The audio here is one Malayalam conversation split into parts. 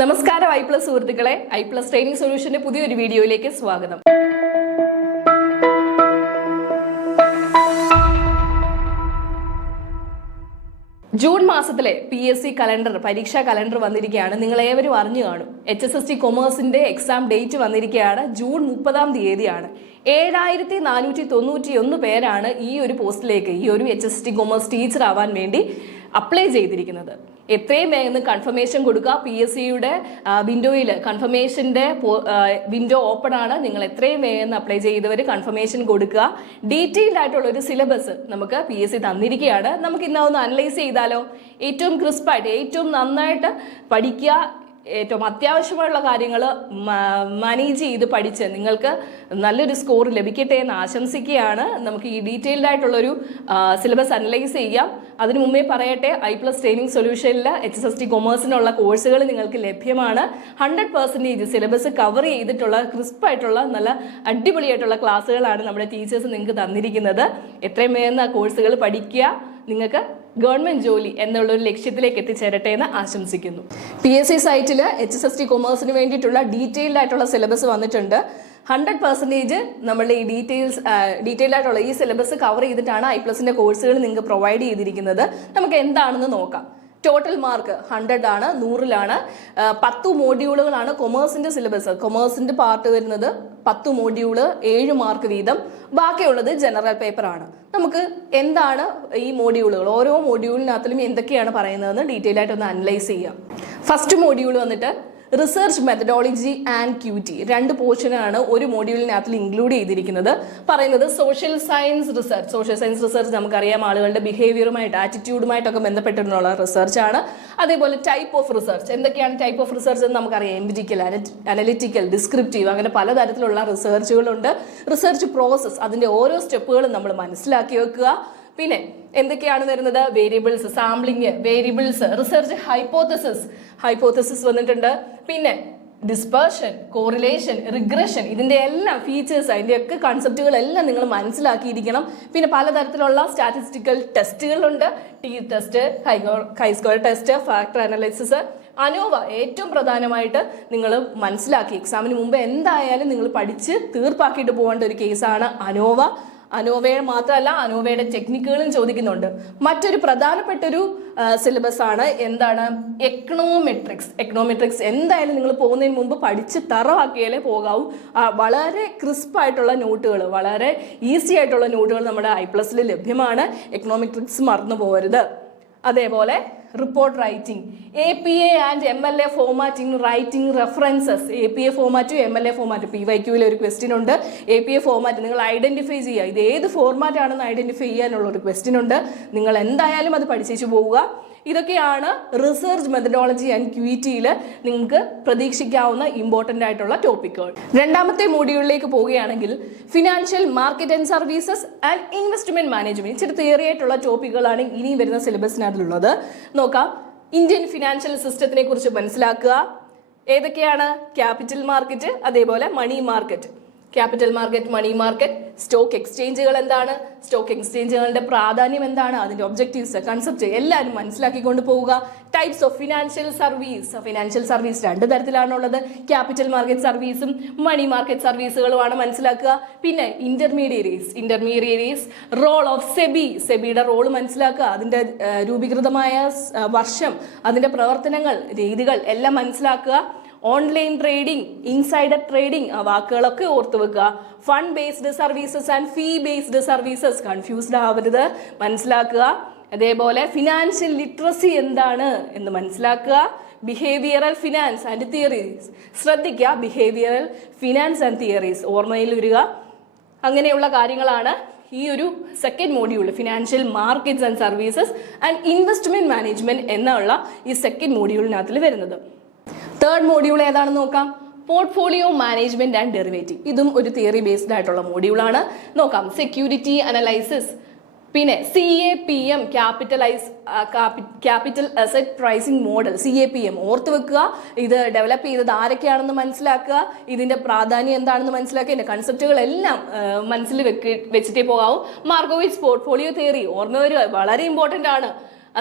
നമസ്കാരം ഐ പ്ലസ് സുഹൃത്തുക്കളെ, ഐ പ്ലസ് ട്രെയിനിങ് സൊല്യൂഷന്റെ പുതിയൊരു വീഡിയോയിലേക്ക് സ്വാഗതം. ജൂൺ മാസത്തിലെ PSC കലണ്ടർ, പരീക്ഷാ കലണ്ടർ വന്നിരിക്കുകയാണ്. നിങ്ങൾ ഏവരും അറിഞ്ഞു കാണും. HSST കൊമേഴ്സിന്റെ എക്സാം ഡേറ്റ് വന്നിരിക്കുകയാണ്. ജൂൺ 30 7,491 പേരാണ് ഈ ഒരു പോസ്റ്റിലേക്ക്, ഈ ഒരു HSST കൊമേഴ്സ് ടീച്ചർ ആവാൻ വേണ്ടി അപ്ലൈ ചെയ്തിരിക്കുന്നത്. എത്രയും വേഗം കൺഫർമേഷൻ കൊടുക്കുക. PSCയുടെ വിൻഡോയിൽ കൺഫർമേഷന്റെ വിൻഡോ ഓപ്പൺ ആണ്. നിങ്ങൾ എത്രയും വേഗം അപ്ലൈ ചെയ്തവർ കൺഫർമേഷൻ കൊടുക്കുക. ഡീറ്റെയിൽഡ് ആയിട്ടുള്ള ഒരു സിലബസ് നമുക്ക് PSC തന്നിരിക്കുകയാണ്. നമുക്ക് ഇന്നൊന്ന് അനലൈസ് ചെയ്താലോ? ഏറ്റവും ക്രിസ്പായിട്ട്, ഏറ്റവും നന്നായിട്ട് പഠിക്കുക, ഏറ്റവും അത്യാവശ്യമായുള്ള കാര്യങ്ങൾ മാനേജ് ചെയ്ത് പഠിച്ച് നിങ്ങൾക്ക് നല്ലൊരു സ്കോർ ലഭിക്കട്ടെ എന്ന് ആശംസിക്കുകയാണ്. നമുക്ക് ഈ ഡീറ്റെയിൽഡ് ആയിട്ടുള്ളൊരു സിലബസ് അനലൈസ് ചെയ്യാം. അതിനു മുമ്പേ പറയട്ടെ, ഐ പ്ലസ് ട്രെയിനിങ് സൊല്യൂഷനിൽ HSST കൊമേഴ്സിനുള്ള കോഴ്സുകൾ നിങ്ങൾക്ക് ലഭ്യമാണ്. 100% സിലബസ് കവർ ചെയ്തിട്ടുള്ള ക്രിസ്പായിട്ടുള്ള നല്ല അടിപൊളിയായിട്ടുള്ള ക്ലാസ്സുകളാണ് നമ്മുടെ ടീച്ചേഴ്സ് നിങ്ങൾക്ക് തന്നിരിക്കുന്നത്. എത്രയും വേഗം ആ കോഴ്സുകൾ പഠിക്കുക. നിങ്ങൾക്ക് ഗവൺമെന്റ് ജോലി എന്നുള്ളൊരു ലക്ഷ്യത്തിലേക്ക് എത്തിച്ചേരട്ടെ എന്ന് ആശംസിക്കുന്നു. PSC സൈറ്റിൽ HSST കൊമേഴ്സിന് വേണ്ടിയിട്ടുള്ള ഡീറ്റെയിൽഡ് ആയിട്ടുള്ള സിലബസ് വന്നിട്ടുണ്ട്. 100% നമ്മളുടെ ഈ ഡീറ്റെയിൽഡ് ആയിട്ടുള്ള ഈ സിലബസ് കവർ ചെയ്തിട്ടാണ് ഐ പ്ലസിന്റെ കോഴ്സുകൾ നിങ്ങൾക്ക് പ്രൊവൈഡ് ചെയ്തിരിക്കുന്നത്. നമുക്ക് എന്താണെന്ന് നോക്കാം. ടോട്ടൽ മാർക്ക് 100 ആണ്, 100ലാണ്. 10 മോഡ്യൂളുകളാണ് കൊമേഴ്സിന്റെ സിലബസ്. കൊമേഴ്സിന്റെ പാർട്ട് വരുന്നത് 10 മോഡ്യൂള്, 7 മാർക്ക് വീതം. ബാക്കിയുള്ളത് ജനറൽ പേപ്പർ ആണ്. നമുക്ക് എന്താണ് ഈ മോഡ്യൂളുകൾ, ഓരോ മോഡ്യൂളിനകത്തിലും എന്തൊക്കെയാണ് പറയുന്നതെന്ന് ഡീറ്റെയിൽ ആയിട്ട് ഒന്ന് അനലൈസ് ചെയ്യാം. ഫസ്റ്റ് മോഡ്യൂൾ വന്നിട്ട് റിസർച്ച് മെത്തഡോളജി ആൻഡ് ക്യൂറ്റി. 2 പോർഷനാണ് ഒരു മോഡ്യൂളിനകത്തിൽ ഇൻക്ലൂഡ് ചെയ്തിരിക്കുന്നത്. പറയുന്നത് social science research. Social science research നമുക്കറിയാം, ആളുകളുടെ ബിഹേവിയറുമായിട്ട്, ആറ്റിറ്റ്യൂഡുമായിട്ടൊക്കെ ബന്ധപ്പെട്ടിട്ടുള്ള റിസർച്ച് ആണ്. അതേപോലെ ടൈപ്പ് ഓഫ് റിസർച്ച്. എന്തൊക്കെയാണ് ടൈപ്പ് ഓഫ് റിസർച്ച് എന്ന് നമുക്കറിയാം. എംപിരിക്കൽ, അനലിറ്റിക്കൽ, ഡിസ്ക്രിപ്റ്റീവ്, അങ്ങനെ പലതരത്തിലുള്ള റിസർച്ചുകളുണ്ട്. റിസർച്ച് പ്രോസസ്, അതിന്റെ ഓരോ സ്റ്റെപ്പുകളും നമ്മൾ മനസ്സിലാക്കി വെക്കുക. പിന്നെ എന്തൊക്കെയാണ് വരുന്നത്? Variables, sampling, variables, research hypothesis വന്നിട്ടുണ്ട്. പിന്നെ ഡിസ്പേർഷൻ, കോറിലേഷൻ, റിഗ്രഷൻ, ഇതിന്റെ എല്ലാം ഫീച്ചേഴ്സ്, അതിന്റെയൊക്കെ കൺസെപ്റ്റുകളെല്ലാം നിങ്ങൾ മനസ്സിലാക്കിയിരിക്കണം. പിന്നെ പലതരത്തിലുള്ള സ്റ്റാറ്റിസ്റ്റിക്കൽ ടെസ്റ്റുകളുണ്ട്. Test, chi square test, factor analysis, ANOVA. ഏറ്റവും പ്രധാനമായിട്ട് നിങ്ങൾ മനസ്സിലാക്കി എക്സാമിന് മുമ്പ് എന്തായാലും നിങ്ങൾ പഠിച്ച് തീർപ്പാക്കിയിട്ട് പോകേണ്ട ഒരു കേസാണ് അനോവ. അനോവയെ മാത്രമല്ല, അനോവയുടെ ടെക്നിക്കുകളും ചോദിക്കുന്നുണ്ട്. മറ്റൊരു പ്രധാനപ്പെട്ടൊരു സിലബസ് ആണ് എന്താണ്? എക്കണോമെട്രിക്സ് എന്തായാലും നിങ്ങൾ പോകുന്നതിന് മുമ്പ് പഠിച്ച് തറവാക്കിയാലേ പോകാവൂ. വളരെ ക്രിസ്പായിട്ടുള്ള നോട്ടുകൾ, വളരെ ഈസി ആയിട്ടുള്ള നോട്ടുകൾ നമ്മുടെ ഐ പ്ലസിൽ ലഭ്യമാണ്. എക്കണോമെട്രിക്സ് മറന്നു പോകരുത്. അതേപോലെ report writing, APA and MLA formatting, writing references. APA ഫോമാറ്റും MLA ഫോമാറ്റും PYQയിൽ ഒരു ക്വസ്റ്റ്യൻ ഉണ്ട്. APA ഫോമാറ്റ് നിങ്ങൾ ഐഡന്റിഫൈ ചെയ്യുക. ഇത് ഏത് ഫോർമാറ്റ് ആണെന്ന് ഐഡന്റിഫൈ ചെയ്യാനുള്ള ഒരു ക്വസ്റ്റ്യൻ ഉണ്ട്. നിങ്ങൾ എന്തായാലും അത് പഠിച്ചു പോവുക. ഇതൊക്കെയാണ് റിസർച്ച് മെത്തഡോളജി ആൻഡ് ക്യൂറ്റിയിൽ നിങ്ങൾക്ക് പ്രതീക്ഷിക്കാവുന്ന ഇമ്പോർട്ടൻ്റ് ആയിട്ടുള്ള ടോപ്പിക്കുകൾ. രണ്ടാമത്തെ മോഡ്യൂളിലേക്ക് പോവുകയാണെങ്കിൽ financial market and services and investment management. ഇച്ചിരി തിയറി ആയിട്ടുള്ള ടോപ്പിക്കുകളാണ് ഇനിയും വരുന്ന സിലബസിനകത്തുള്ളത്. നോക്കാം. ഇന്ത്യൻ ഫിനാൻഷ്യൽ സിസ്റ്റത്തിനെ കുറിച്ച് മനസ്സിലാക്കുക. ഏതൊക്കെയാണ്? ക്യാപിറ്റൽ മാർക്കറ്റ്, അതേപോലെ money market. Capital market, money market, stock എക്സ്ചേഞ്ചുകൾ എന്താണ്, സ്റ്റോക്ക് എക്സ്ചേഞ്ചുകളുടെ പ്രാധാന്യം എന്താണ്, അതിന്റെ ഒബ്ജക്റ്റീവ്സ്, കൺസെപ്റ്റ് എല്ലാവരും മനസ്സിലാക്കിക്കൊണ്ട് പോവുക. Types of financial service. Financial service 2 തരത്തിലാണുള്ളത്. ക്യാപിറ്റൽ മാർക്കറ്റ് സർവീസും മണി മാർക്കറ്റ് സർവീസുകളുമാണ് മനസ്സിലാക്കുക. പിന്നെ ഇന്റർമീഡിയറീസ്, റോൾ ഓഫ് സെബിയുടെ റോൾ മനസ്സിലാക്കുക. അതിന്റെ രൂപീകൃതമായ വർഷം, അതിന്റെ പ്രവർത്തനങ്ങൾ, രീതികൾ എല്ലാം മനസ്സിലാക്കുക. ഓൺലൈൻ ട്രേഡിംഗ്, ഇൻസൈഡർ ട്രേഡിംഗ്, ആ വാക്കുകളൊക്കെ ഓർത്തു വെക്കുക. Fund based services and fee based services, confused ആവരുത്, മനസ്സിലാക്കുക. അതേപോലെ ഫിനാൻഷ്യൽ ലിറ്ററസി എന്താണ് എന്ന് മനസ്സിലാക്കുക. ബിഹേവിയറൽ ഫിനാൻസ് ആൻഡ് തിയറീസ്, ശ്രദ്ധിക്കുക. ബിഹേവിയറൽ ഫിനാൻസ് ആൻഡ് തിയറീസ് ഓർമ്മയിൽ വരിക. അങ്ങനെയുള്ള കാര്യങ്ങളാണ് ഈ ഒരു second module, financial markets and services and investment management എന്നുള്ള ഈ സെക്കൻഡ് മോഡ്യൂളിനകത്തിൽ വരുന്നത്. തേർഡ് മോഡ്യൂൾ ഏതാണെന്ന് നോക്കാം. Portfolio management and derivative. ഇതും ഒരു തിയറി ബേസ്ഡ് ആയിട്ടുള്ള മോഡ്യൂളാണ്. നോക്കാം. സെക്യൂരിറ്റി അനലൈസിസ്, പിന്നെ CAPM, capital asset pricing model, CAPM ഓർത്ത് വെക്കുക. ഇത് ഡെവലപ്പ് ചെയ്തത് ആരൊക്കെയാണെന്ന് മനസ്സിലാക്കുക. ഇതിന്റെ പ്രാധാന്യം എന്താണെന്ന് മനസ്സിലാക്കുക. ഇതിന്റെ കൺസെപ്റ്റുകളെല്ലാം മനസ്സിൽ വെച്ചിട്ടേ പോകാവൂ. മാർക്കോവിറ്റ്സ് പോർട്ട്ഫോളിയോ തിയറി ഓർമ്മ വരിക, വളരെ ഇമ്പോർട്ടൻ്റ് ആണ്.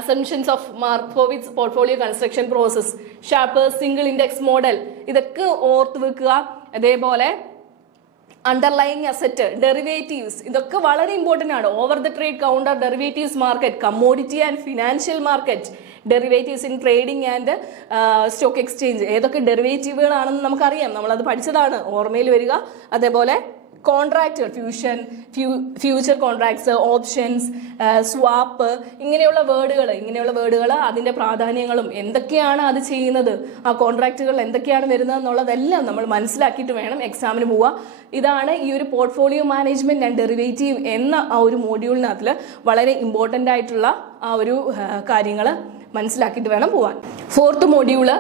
Assumptions of Markowitz portfolio construction process, Sharpe's single index model, ഇതൊക്കെ ഓർത്ത് വെക്കുക. അതേപോലെ അണ്ടർലൈങ് അസറ്റ്, ഡെറിവേറ്റീവ്സ്, ഇതൊക്കെ വളരെ ഇമ്പോർട്ടൻ്റ് ആണ്. Over the trade counter derivatives market, commodity and financial market, derivatives in trading and stock exchange, ഏതൊക്കെ ഡെറിവേറ്റീവുകളാണെന്ന് നമുക്കറിയാം, നമ്മളത് പഠിച്ചതാണ്, ഓർമ്മയിൽ വരിക. അതേപോലെ കോൺട്രാക്റ്റുകൾ, ഫ്യൂച്ചർ കോൺട്രാക്ട്സ്, ഓപ്ഷൻസ്, സ്വാപ്പ്, ഇങ്ങനെയുള്ള വേർഡുകൾ അതിൻ്റെ പ്രാധാന്യങ്ങളും എന്തൊക്കെയാണ് അത് ചെയ്യുന്നത്, ആ കോൺട്രാക്റ്റുകൾ എന്തൊക്കെയാണ് വരുന്നത് എന്നുള്ളതെല്ലാം നമ്മൾ മനസ്സിലാക്കിയിട്ട് വേണം എക്സാമിന് പോവുക. ഇതാണ് ഈ ഒരു പോർട്ട്ഫോളിയോ മാനേജ്മെന്റ് ആൻഡ് ഡെറിവേറ്റീവ് എന്ന ആ ഒരു മോഡ്യൂളിനകത്തിൽ വളരെ ഇമ്പോർട്ടൻ്റ് ആയിട്ടുള്ള ആ ഒരു കാര്യങ്ങൾ മനസ്സിലാക്കിയിട്ട് വേണം പോവാൻ. 4th module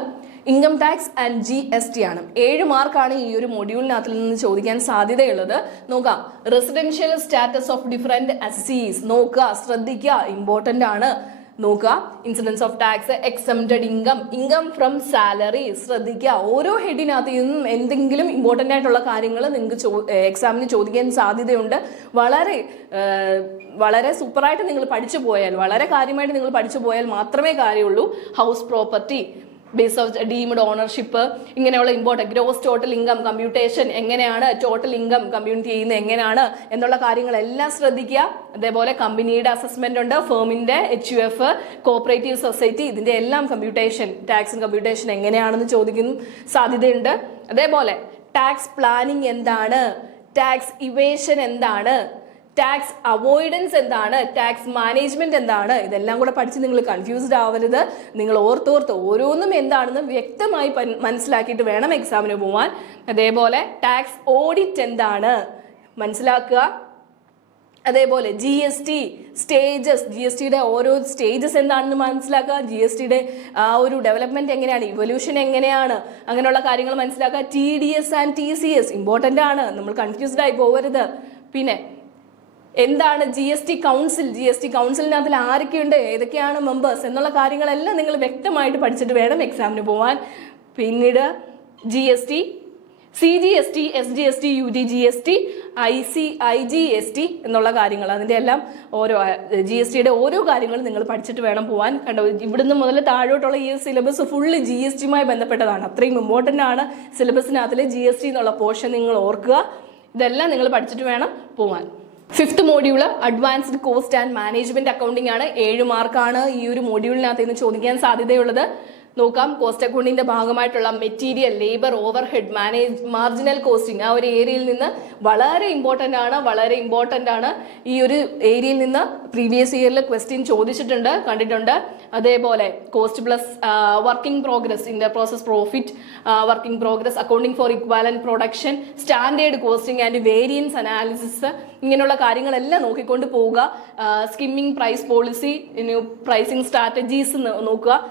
income tax and GST ആണ്. 7 മാർക്കാണ് ഈ ഒരു മൊഡ്യൂളിനകത്തിൽ നിന്ന് ചോദിക്കാൻ സാധ്യതയുള്ളത്. നോക്കാം, residential status of different assessees നോക്കുക, ശ്രദ്ധിക്കുക, ഇമ്പോർട്ടൻ്റ് ആണ്. നോക്കുക, incidence of tax, exempted income, income from salary, ശ്രദ്ധിക്കുക. ഓരോ ഹെഡിനകത്ത് നിന്നും എന്തെങ്കിലും ഇമ്പോർട്ടൻ്റ് ആയിട്ടുള്ള കാര്യങ്ങൾ നിങ്ങൾക്ക് എക്സാമിന് ചോദിക്കാൻ സാധ്യതയുണ്ട്. വളരെ സൂപ്പറായിട്ട് നിങ്ങൾ പഠിച്ചു പോയാൽ, വളരെ കാര്യമായിട്ട് നിങ്ങൾ പഠിച്ചു പോയാൽ മാത്രമേ കാര്യമുള്ളൂ. House property, base of deemed ownership, ഇങ്ങനെയുള്ള important gross total income computation എങ്ങനെയാണ്, ടോട്ടൽ ഇൻകം കമ്പ്യൂട്ട് ചെയ്യുന്നത് എങ്ങനെയാണ് എന്നുള്ള കാര്യങ്ങളെല്ലാം ശ്രദ്ധിക്കുക. അതേപോലെ കമ്പനിയുടെ അസസ്മെന്റ് ഉണ്ട്, ഫേമിന്റെ HUF, കോപ്പറേറ്റീവ് സൊസൈറ്റി, ഇതിന്റെ എല്ലാം കമ്പ്യൂട്ടേഷൻ, ടാക്സ് കമ്പ്യൂട്ടേഷൻ എങ്ങനെയാണെന്ന് ചോദിക്കുന്നു സാധ്യതയുണ്ട്. അതേപോലെ ടാക്സ് പ്ലാനിങ് എന്താണ്, ടാക്സ് ഇവേഷൻ എന്താണ്, ടാക്സ് അവോയ്ഡൻസ് എന്താണ്, ടാക്സ് മാനേജ്മെന്റ് എന്താണ്, ഇതെല്ലാം കൂടെ പഠിച്ച് നിങ്ങൾ കൺഫ്യൂസ്ഡ് ആവരുത്. നിങ്ങൾ ഓർത്തോർത്ത് ഓരോന്നും എന്താണെന്ന് വ്യക്തമായി മനസ്സിലാക്കിയിട്ട് വേണം എക്സാമിന് പോവാൻ. അതേപോലെ ടാക്സ് ഓഡിറ്റ് എന്താണ് മനസ്സിലാക്കുക. അതേപോലെ GST സ്റ്റേജസ്, GSTയുടെ ഓരോ സ്റ്റേജസ് എന്താണെന്ന് മനസ്സിലാക്കുക. GSTയുടെ ആ ഒരു ഡെവലപ്മെന്റ് എങ്ങനെയാണ്, ഇവല്യൂഷൻ എങ്ങനെയാണ്, അങ്ങനെയുള്ള കാര്യങ്ങൾ മനസ്സിലാക്കുക. TDS ആൻഡ് TCS ഇമ്പോർട്ടൻ്റ് ആണ്, നമ്മൾ കൺഫ്യൂസ്ഡ് ആയി പോകരുത്. പിന്നെ എന്താണ് GST കൗൺസിൽ, GST കൗൺസിലിനകത്തിൽ ആരൊക്കെയുണ്ട്, ഏതൊക്കെയാണ് മെമ്പേഴ്സ് എന്നുള്ള കാര്യങ്ങളെല്ലാം നിങ്ങൾ വ്യക്തമായിട്ട് പഠിച്ചിട്ട് വേണം എക്സാമിന് പോവാൻ. പിന്നീട് GST, CGST, SGST, UTGST, IGST എന്നുള്ള കാര്യങ്ങൾ, അതിൻ്റെ എല്ലാം ഓരോ GSTയുടെ ഓരോ കാര്യങ്ങളും നിങ്ങൾ പഠിച്ചിട്ട് വേണം പോവാൻ. കണ്ടോ, ഇവിടുന്ന് മുതൽ താഴോട്ടുള്ള ഈ സിലബസ് ഫുള്ള് GSTയുമായി ബന്ധപ്പെട്ടതാണ്. അത്രയും ഇമ്പോർട്ടൻ്റ് ആണ് സിലബസിനകത്തിൽ GST എന്നുള്ള പോർഷൻ, നിങ്ങൾ ഓർക്കുക. ഇതെല്ലാം നിങ്ങൾ പഠിച്ചിട്ട് വേണം പോവാൻ. 5th module advanced cost and management accounting ആണ്. 7 മാർക്കാണ് ഈ ഒരു മോഡ്യൂളിനകത്ത് നിന്ന് ചോദിക്കാൻ സാധ്യതയുള്ളത്. നോക്കാം, കോസ്റ്റ് അക്കൗണ്ടിന്റെ ഭാഗമായിട്ടുള്ള material, labour, over head, marginal costing, ആ ഒരു ഏരിയയിൽ നിന്ന് വളരെ ഇമ്പോർട്ടൻ്റ് ആണ്. ഈ ഒരു ഏരിയയിൽ നിന്ന് പ്രീവിയസ് ഇയറിൽ ക്വസ്റ്റ്യൻ ചോദിച്ചിട്ടുണ്ട്, കണ്ടിട്ടുണ്ട്. അതേപോലെ cost plus working progress, inter process profit, working progress, accounting for equivalent production, standard costing and variance analysis, ഇങ്ങനെയുള്ള കാര്യങ്ങളെല്ലാം നോക്കിക്കൊണ്ട് പോവുക. Skimming price policy, pricing strategies നോക്കുക.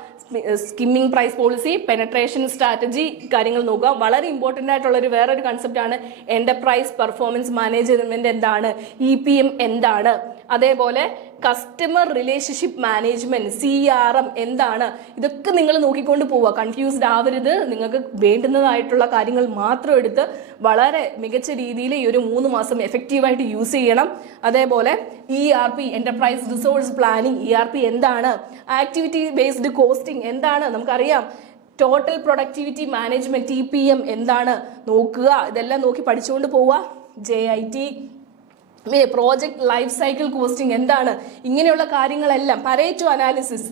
Skimming price policy, penetration strategy കാര്യങ്ങൾ നോക്കുക. വളരെ ഇമ്പോർട്ടൻ്റ് ആയിട്ടുള്ളൊരു വേറൊരു കൺസെപ്റ്റാണ് എന്റർപ്രൈസ് പെർഫോമൻസ് മാനേജ്മെന്റ് എന്താണ്, EPM എന്താണ്, അതേപോലെ കസ്റ്റമർ റിലേഷൻഷിപ്പ് മാനേജ്മെന്റ് CRM എന്താണ്, ഇതൊക്കെ നിങ്ങൾ നോക്കിക്കൊണ്ട് പോവുക. കൺഫ്യൂസ്ഡ് ആവരുത്. നിങ്ങൾക്ക് വേണ്ടുന്നതായിട്ടുള്ള കാര്യങ്ങൾ മാത്രം എടുത്ത് വളരെ മികച്ച രീതിയിൽ ഈ ഒരു 3 മാസം എഫക്റ്റീവായിട്ട് യൂസ് ചെയ്യണം. അതേപോലെ ERP, enterprise resource planning, ERP എന്താണ്, ആക്ടിവിറ്റി ബേസ്ഡ് കോസ്റ്റിംഗ് എന്താണ്, നമുക്കറിയാം. ടോട്ടൽ പ്രൊഡക്ടിവിറ്റി മാനേജ്മെന്റ് TPM എന്താണ് നോക്കുക. ഇതെല്ലാം നോക്കി പഠിച്ചുകൊണ്ട് പോവുക. JIT, project life cycle costing എന്താണ്, ഇങ്ങനെയുള്ള കാര്യങ്ങളെല്ലാം. പരേറ്റോ അനാലിസിസ്,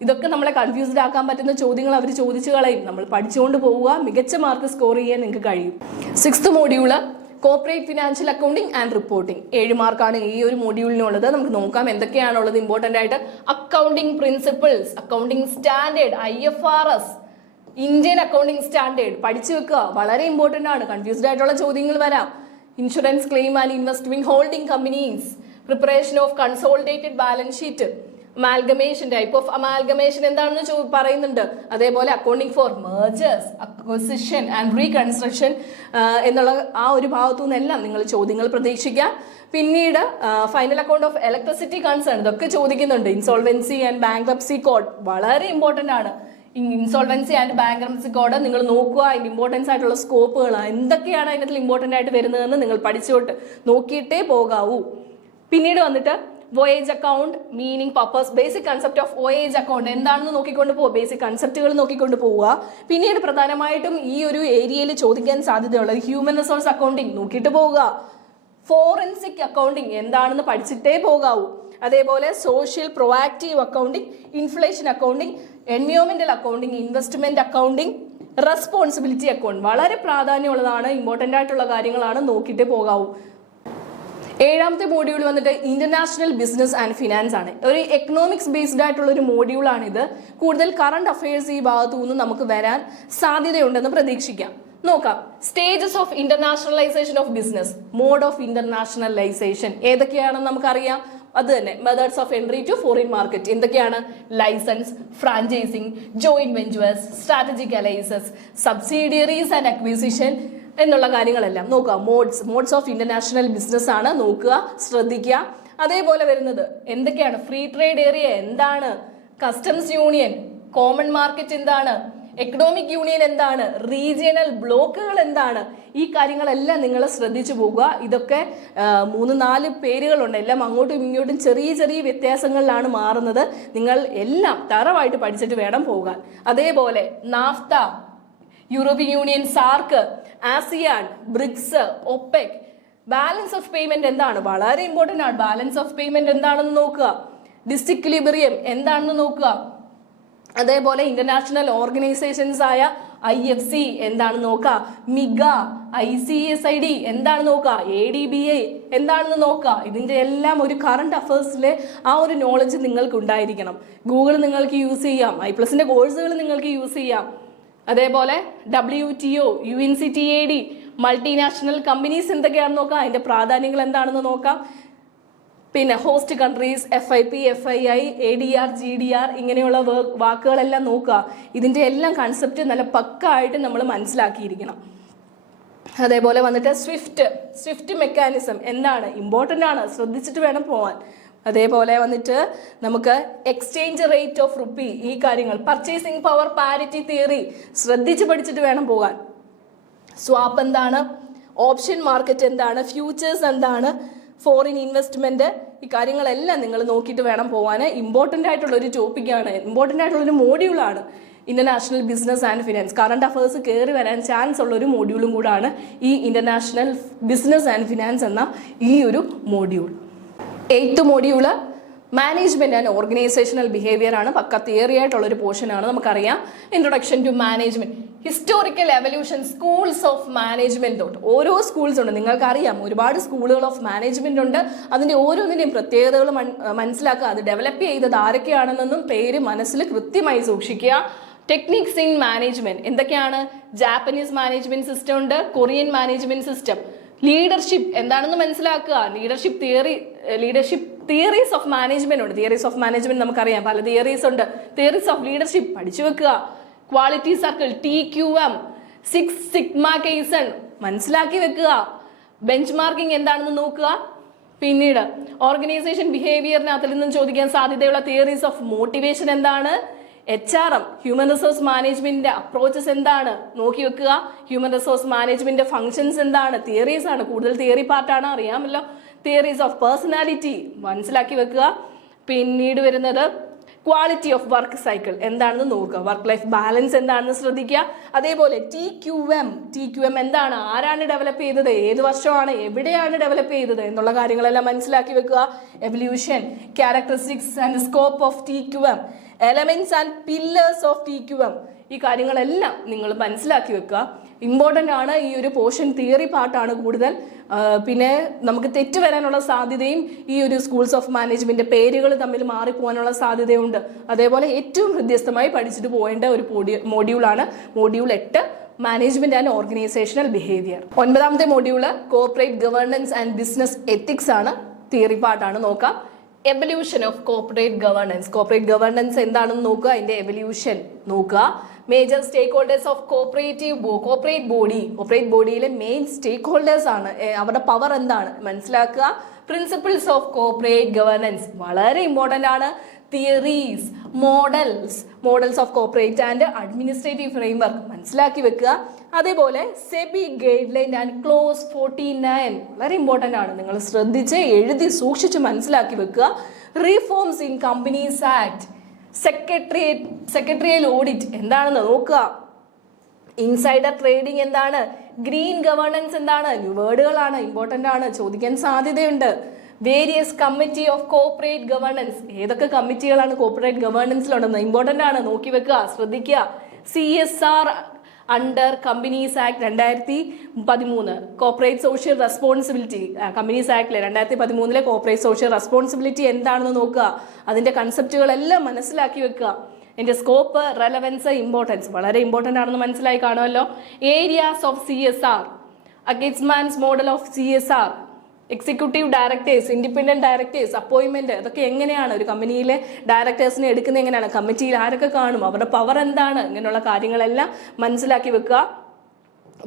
ഇതൊക്കെ നമ്മളെ കൺഫ്യൂസ്ഡ് ആക്കാൻ പറ്റുന്ന ചോദ്യങ്ങൾ അവർ ചോദിച്ചു കളയും. നമ്മൾ പഠിച്ചുകൊണ്ട് പോവുക, മികച്ച മാർക്ക് സ്കോർ ചെയ്യാൻ നിങ്ങൾക്ക് കഴിയും. 6th module corporate financial accounting and reporting. 7 മാർക്കാണ് ഈ ഒരു മോഡ്യൂളിനുള്ളത്. നമുക്ക് നോക്കാം എന്തൊക്കെയാണുള്ളത് ഇമ്പോർട്ടൻ്റ് ആയിട്ട്. Accounting principles, accounting standard, IFRS, Indian accounting standard പഠിച്ചു വെക്കുക, വളരെ ഇമ്പോർട്ടൻ്റ് ആണ്. കൺഫ്യൂസ്ഡ് ആയിട്ടുള്ള ചോദ്യങ്ങൾ വരാം. Insurance claim and investment holding companies, preparation of consolidated balance sheet, amalgamation, type of amalgamation എന്താണെന്ന് പറയുന്നുണ്ട്. അതേപോലെ accounting four mergers, acquisition and reconstruction എന്നുള്ള ആ ഒരു ഭാഗത്തു നിന്നെല്ലാം നിങ്ങൾ ചോദ്യങ്ങൾ പ്രതീക്ഷിക്കാം. പിന്നീട് final account of electricity concern, ഇതൊക്കെ ചോദിക്കുന്നുണ്ട്. ഇൻസോൾവൻസി ആൻഡ് ബാങ്ക്രപ്സി കോഡ് വളരെ ഇമ്പോർട്ടൻ്റ് ആണ്. ഇൻസോൾവൻസി ആൻഡ് ബാങ്ക്രപ്സി കോഡ് നിങ്ങൾ നോക്കുക. അതിന്റെ ഇമ്പോർട്ടൻസ് ആയിട്ടുള്ള സ്കോപ്പുകൾ എന്തൊക്കെയാണ് അതിനകത്ത് ഇമ്പോർട്ടൻ്റ് ആയിട്ട് വരുന്നതെന്ന് നിങ്ങൾ പഠിച്ചോട്ട് നോക്കിയിട്ടേ പോകാവൂ. പിന്നീട് വന്നിട്ട് voyage account, meaning, purpose, basic concept of voyage account എന്താണെന്ന് നോക്കിക്കൊണ്ട് പോവുക, ബേസിക് കൺസെപ്റ്റുകൾ നോക്കിക്കൊണ്ട് പോവുക. പിന്നീട് പ്രധാനമായിട്ടും ഈ ഒരു ഏരിയയിൽ ചോദിക്കാൻ സാധ്യതയുള്ളത് ഹ്യൂമൻ റിസോഴ്സ് അക്കൗണ്ടിങ് നോക്കിയിട്ട് പോവുക. ഫോറൻസിക് അക്കൗണ്ടിങ് എന്താണെന്ന് പഠിച്ചിട്ടേ പോകാവൂ. അതേപോലെ social proactive accounting, inflation accounting, എൻവയോൺമെന്റൽ accounting, investment accounting, responsibility account വളരെ പ്രാധാന്യമുള്ളതാണ്, ഇമ്പോർട്ടൻ്റ് ആയിട്ടുള്ള കാര്യങ്ങളാണ്, നോക്കിയിട്ടേ പോകാവൂ. 7ാമത്തെ മോഡ്യൂൾ വന്നിട്ട് ഇന്റർനാഷണൽ ബിസിനസ് ആൻഡ് ഫിനാൻസ് ആണ്. ഒരു എക്കണോമിക്സ് ബേസ്ഡ് ആയിട്ടുള്ള ഒരു മോഡ്യൂളാണിത്. കൂടുതൽ കറണ്ട് അഫയേഴ്സ് ഈ ഭാഗത്തു നിന്ന് നമുക്ക് വരാൻ സാധ്യതയുണ്ടെന്ന് പ്രതീക്ഷിക്കാം. നോക്കാം. Stages of internationalisation of business, mode of internationalisation ഏതൊക്കെയാണെന്ന് നമുക്കറിയാം. അത് തന്നെ methods of entry to foreign market എന്തൊക്കെയാണ്? Licence, franchising, joint ventures, strategic alliances, subsidiaries and acquisition എന്നുള്ള കാര്യങ്ങളെല്ലാം നോക്കുക. മോഡ്സ് ഓഫ് ഇന്റർനാഷണൽ ബിസിനസ് ആണ് നോക്കുക, ശ്രദ്ധിക്കുക. അതേപോലെ വരുന്നത് എന്തൊക്കെയാണ്? ഫ്രീ ട്രേഡ് ഏരിയ എന്താണ്? കസ്റ്റംസ് യൂണിയൻ, കോമൺ മാർക്കറ്റ് എന്താണ്? എക്കണോമിക് യൂണിയൻ എന്താണ്? റീജിയണൽ ബ്ലോക്കുകൾ എന്താണ്? ഈ കാര്യങ്ങളെല്ലാം നിങ്ങൾ ശ്രദ്ധിച്ചു പോകുക. ഇതൊക്കെ 3-4 പേരുകളുണ്ട്, എല്ലാം അങ്ങോട്ടും ഇങ്ങോട്ടും ചെറിയ ചെറിയ വ്യത്യാസങ്ങളിലാണ് മാറുന്നത്. നിങ്ങൾ എല്ലാം തറവായിട്ട് പഠിച്ചിട്ട് വേണം പോകാൻ. അതേപോലെ NAFTA, European Union, SAARC, ASEAN, BRICS, OPEC, balance of payment എന്താണ്? വളരെ ഇമ്പോർട്ടന്റ് ആണ്. ബാലൻസ് ഓഫ് പേയ്മെന്റ് എന്താണെന്ന് നോക്കുക. ഡിസിക്വിലിബ്രിയം എന്താണെന്ന് നോക്കുക. അതേപോലെ ഇന്റർനാഷണൽ ഓർഗനൈസേഷൻസ് ആയ IFC എന്താണെന്ന് നോക്കുക. മിഗ, ICSID എന്താണെന്ന് നോക്കുക. ADBA എന്താണെന്ന് നോക്കുക. ഇതിന്റെ എല്ലാം ഒരു കറണ്ട് അഫയേഴ്സിലെ ആ ഒരു നോളജ് നിങ്ങൾക്ക് ഉണ്ടായിരിക്കണം. ഗൂഗിൾ നിങ്ങൾക്ക് യൂസ് ചെയ്യാം, IPLSന്റെ കോഴ്സുകൾ നിങ്ങൾക്ക് യൂസ് ചെയ്യാം. അതേപോലെ WTO, UNCTAD, മൾട്ടിനാഷണൽ കമ്പനീസ് എന്തൊക്കെയാണെന്ന് നോക്കാം, അതിന്റെ പ്രാധാന്യങ്ങൾ എന്താണെന്ന് നോക്കാം. പിന്നെ host countries, FIP, FII, ADR, GDR ഇങ്ങനെയുള്ള വാക്കുകളെല്ലാം നോക്കുക. ഇതിന്റെ എല്ലാം കൺസെപ്റ്റ് നല്ല പക്കായിട്ട് നമ്മൾ മനസ്സിലാക്കിയിരിക്കണം. അതേപോലെ വന്നിട്ട് സ്വിഫ്റ്റ് മെക്കാനിസം എന്താണ്? ഇമ്പോർട്ടൻ്റ് ആണ്, ശ്രദ്ധിച്ചിട്ട് വേണം പോവാൻ. അതേപോലെ വന്നിട്ട് നമുക്ക് എക്സ്ചേഞ്ച് റേറ്റ് ഓഫ് റുപ്പി, ഈ കാര്യങ്ങൾ, പർച്ചേസിംഗ് പവർ പാരിറ്റി തിയറി ശ്രദ്ധിച്ച് പഠിച്ചിട്ട് വേണം പോകാൻ. സ്വാപ്പ് എന്താണ്? ഓപ്ഷൻ മാർക്കറ്റ് എന്താണ്? ഫ്യൂച്ചേഴ്സ് എന്താണ്? ഫോറിൻ ഇൻവെസ്റ്റ്മെന്റ്, ഈ കാര്യങ്ങളെല്ലാം നിങ്ങൾ നോക്കിയിട്ട് വേണം പോകാൻ. ഇമ്പോർട്ടൻ്റ് ആയിട്ടുള്ള ഒരു ടോപ്പിക്കാണ്, ഇമ്പോർട്ടൻ്റ് ആയിട്ടുള്ള ഒരു മോഡ്യൂളാണ് international business and finance. Current affairs കയറി വരാൻ ചാൻസ് ഉള്ള ഒരു മോഡ്യൂളും കൂടാണ് ഈ ഇന്റർനാഷണൽ ബിസിനസ് ആൻഡ് ഫിനാൻസ് എന്ന ഈ ഒരു module. 8th module management and organisational behaviour ആണ്. പക്ക തിയറി ആയിട്ടുള്ള ഒരു പോർഷൻ ആണ്. നമുക്കറിയാം introduction to management, historical evolution, schools of management തൊട്ട് ഓരോ സ്കൂൾസ് ഉണ്ട്. നിങ്ങൾക്കറിയാം ഒരുപാട് സ്കൂളുകൾ ഓഫ് മാനേജ്മെന്റ് ഉണ്ട്. അതിന്റെ ഓരോന്നിന്റെയും പ്രത്യേകതകൾ മനസ്സിലാക്കുക. അത് ഡെവലപ്പ് ചെയ്തത് ആരൊക്കെയാണെന്നും പേര് മനസ്സിൽ കൃത്യമായി സൂക്ഷിക്കുക. ടെക്നിക്സ് ഇൻ മാനേജ്മെന്റ് എന്തൊക്കെയാണ്? ജാപ്പനീസ് മാനേജ്മെന്റ് സിസ്റ്റം ഉണ്ട്, കൊറിയൻ മാനേജ്മെന്റ് സിസ്റ്റം. ലീഡർഷിപ്പ് എന്താണെന്ന് മനസ്സിലാക്കുക. ലീഡർഷിപ്പ് തിയറീസ് ഓഫ് മാനേജ്മെന്റ് ഉണ്ട്. തിയറീസ് ഓഫ് മാനേജ്മെന്റ് നമുക്കറിയാം, പല തിയറീസ് ഉണ്ട്. തിയറീസ് ഓഫ് ലീഡർഷിപ്പ് പഠിച്ചു വെക്കുക. Quality circle, TQM, 6 sigma kaizen മനസ്സിലാക്കി വെക്കുക. ബെഞ്ച് മാർക്കിംഗ് എന്താണെന്ന് നോക്കുക. പിന്നീട് ഓർഗനൈസേഷൻ ബിഹേവിയറിനകത്തിൽ നിന്നും ചോദിക്കാൻ സാധ്യതയുള്ള തിയറീസ് ഓഫ് മോട്ടിവേഷൻ എന്താണ്? HRM, ഹ്യൂമൻ റിസോഴ്സ് മാനേജ്മെന്റിന്റെ അപ്രോച്ചസ് എന്താണ്? നോക്കി വെക്കുക. ഹ്യൂമൻ റിസോഴ്സ് മാനേജ്മെന്റിന്റെ ഫംഗ്ഷൻസ് എന്താണ്? തിയറീസ് ആണ്, കൂടുതൽ തിയറി പാർട്ടാണ്, അറിയാമല്ലോ. തിയറീസ് ഓഫ് പേഴ്സണാലിറ്റി മനസ്സിലാക്കി വെക്കുക. പിന്നീട് വരുന്നത് ക്വാളിറ്റി ഓഫ് വർക്ക് സൈക്കിൾ എന്താണെന്ന് നോക്കുക. വർക്ക് ലൈഫ് ബാലൻസ് എന്താണെന്ന് ശ്രദ്ധിക്കുക. അതേപോലെ TQM എന്താണ്? ആരാണ് ഡെവലപ്പ് ചെയ്തത്? ഏത് വർഷമാണ്? എവിടെയാണ് ഡെവലപ്പ് ചെയ്തത്? എന്നുള്ള കാര്യങ്ങളെല്ലാം മനസ്സിലാക്കി വെക്കുക. Evolution, characteristics and scope of TQM, elements and pillars of TQM, ഈ കാര്യങ്ങളെല്ലാം നിങ്ങൾ മനസ്സിലാക്കി വെക്കുക. ഇമ്പോർട്ടൻ്റ് ആണ് ഈ ഒരു പോർഷൻ. തിയറി പാർട്ടാണ് കൂടുതൽ. പിന്നെ നമുക്ക് തെറ്റ് വരാനുള്ള സാധ്യതയും ഈ ഒരു സ്കൂൾസ് ഓഫ് മാനേജ്മെന്റ് പേരുകൾ തമ്മിൽ മാറിപ്പോകാനുള്ള സാധ്യതയുണ്ട്. അതേപോലെ ഏറ്റവും ഹൃദ്യസ്ഥമായി പഠിച്ചിട്ട് പോകേണ്ട ഒരു മോഡ്യൂളാണ് module 8, management and organisational behaviour. 9ാമത്തെ module corporate governance and business ethics ആണ്. തിയറി പാർട്ടാണ്. നോക്കാം. എവല്യൂഷൻ ഓഫ് കോർപ്പറേറ്റ് ഗവേണൻസ് എന്താണെന്ന് നോക്കുക. അതിന്റെ എവല്യൂഷൻ നോക്കുക. Major stakeholders of corporate ബോഡിയിലെ മെയിൻ സ്റ്റേക്ക് ഹോൾഡേഴ്സ് ആണ്. അവരുടെ പവർ എന്താണ് മനസ്സിലാക്കുക. പ്രിൻസിപ്പിൾസ് ഓഫ് കോർപ്പറേറ്റ് ഗവർണൻസ് വളരെ ഇമ്പോർട്ടൻ്റ് ആണ്. Theories, models of corporate and administrative framework മനസ്സിലാക്കി വെക്കുക. അതേപോലെ SEBI guideline and clause 49 വളരെ ഇമ്പോർട്ടൻ്റ് ആണ്. നിങ്ങൾ ശ്രദ്ധിച്ച് എഴുതി സൂക്ഷിച്ച് മനസ്സിലാക്കി വെക്കുക. Reforms in companies act, secretarial audit എന്താണെന്ന് നോക്കുക. ഇൻസൈഡർ ട്രേഡിംഗ് എന്താണ്, ഗ്രീൻ ഗവേണൻസ് എന്താണ്, ന്യൂ വേർഡുകളാണ്, ഇമ്പോർട്ടൻ്റ് ആണ്, ചോദിക്കാൻ സാധ്യതയുണ്ട്. Various committee of corporate governance, ഏതൊക്കെ കമ്മിറ്റികളാണ് കോർപ്പറേറ്റ് ഗവേണൻസിലുണ്ടെന്ന് ഇമ്പോർട്ടൻ്റ് ആണ്, നോക്കി വെക്കുക, ശ്രദ്ധിക്കുക. CSR under companies act 2013, corporate social responsibility, companies ആക്ടിലെ 2013 കോർപ്പറേറ്റ് സോഷ്യൽ റെസ്പോൺസിബിലിറ്റി എന്താണെന്ന് നോക്കുക. അതിന്റെ കൺസെപ്റ്റുകളെല്ലാം മനസ്സിലാക്കി വെക്കുക. ഇതിന്റെ സ്കോപ്പ്, റെലവൻസ്, ഇമ്പോർട്ടൻസ് വളരെ ഇമ്പോർട്ടൻ്റ് ആണെന്ന് മനസ്സിലായി കാണുമല്ലോ. ഏരിയാസ് ഓഫ് CSR, അഗെറ്റ്സ്മാൻസ് model of CSR, executive directors, independent directors, appointment, അതൊക്കെ എങ്ങനെയാണ് ഒരു കമ്പനിയിലെ ഡയറക്ടേഴ്സിനെ എടുക്കുന്നത്, എങ്ങനെയാണ് കമ്മിറ്റിയിൽ ആരൊക്കെ കാണും, അവരുടെ പവർ എന്താണ്, ഇങ്ങനെയുള്ള കാര്യങ്ങളെല്ലാം മനസ്സിലാക്കി വെക്കുക.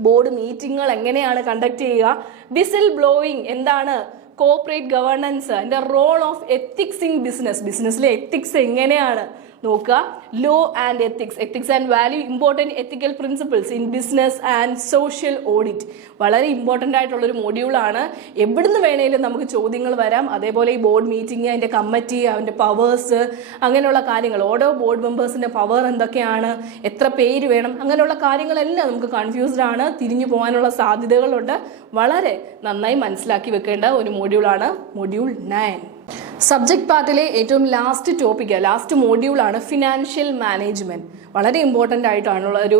ബോർഡ് മീറ്റിങ്ങുകൾ എങ്ങനെയാണ് കണ്ടക്ട് ചെയ്യുക. വിസിൽ ബ്ലോയിങ് എന്താണ്, കോർപ്പറേറ്റ് ഗവേണൻസ്, അതിന്റെ റോൾ ഓഫ് എത്തിക്സ് ഇൻ ബിസിനസ്സിലെ എത്തിക്സ് എങ്ങനെയാണ് നോക്കുക. Law and ethics and value important ethical principles in business and social audit വളരെ ഇമ്പോർട്ടൻ്റ് ആയിട്ടുള്ളൊരു മൊഡ്യൂളാണ്. എവിടുന്ന് വേണേലും നമുക്ക് ചോദ്യങ്ങൾ വരാം. അതേപോലെ ഈ ബോർഡ് മീറ്റിംഗ്, അതിൻ്റെ കമ്മിറ്റി, അതിൻ്റെ പവേഴ്സ്, അങ്ങനെയുള്ള കാര്യങ്ങൾ, ഓരോ ബോർഡ് മെമ്പേഴ്സിൻ്റെ പവർ എന്തൊക്കെയാണ്, എത്ര പേര് വേണം, അങ്ങനെയുള്ള കാര്യങ്ങളെല്ലാം നമുക്ക് കൺഫ്യൂസ്ഡ് ആണ്, തിരിഞ്ഞു പോകാനുള്ള സാധ്യതകളുണ്ട്. വളരെ നന്നായി മനസ്സിലാക്കി വെക്കേണ്ട ഒരു മൊഡ്യൂളാണ് മൊഡ്യൂൾ 9. സബ്ജക്ട് പാർട്ടിലെ ഏറ്റവും ലാസ്റ്റ് മോഡ്യൂളാണ് ഫിനാൻഷ്യൽ മാനേജ്മെന്റ്. വളരെ ഇമ്പോർട്ടൻ്റ് ആയിട്ടുള്ള ഒരു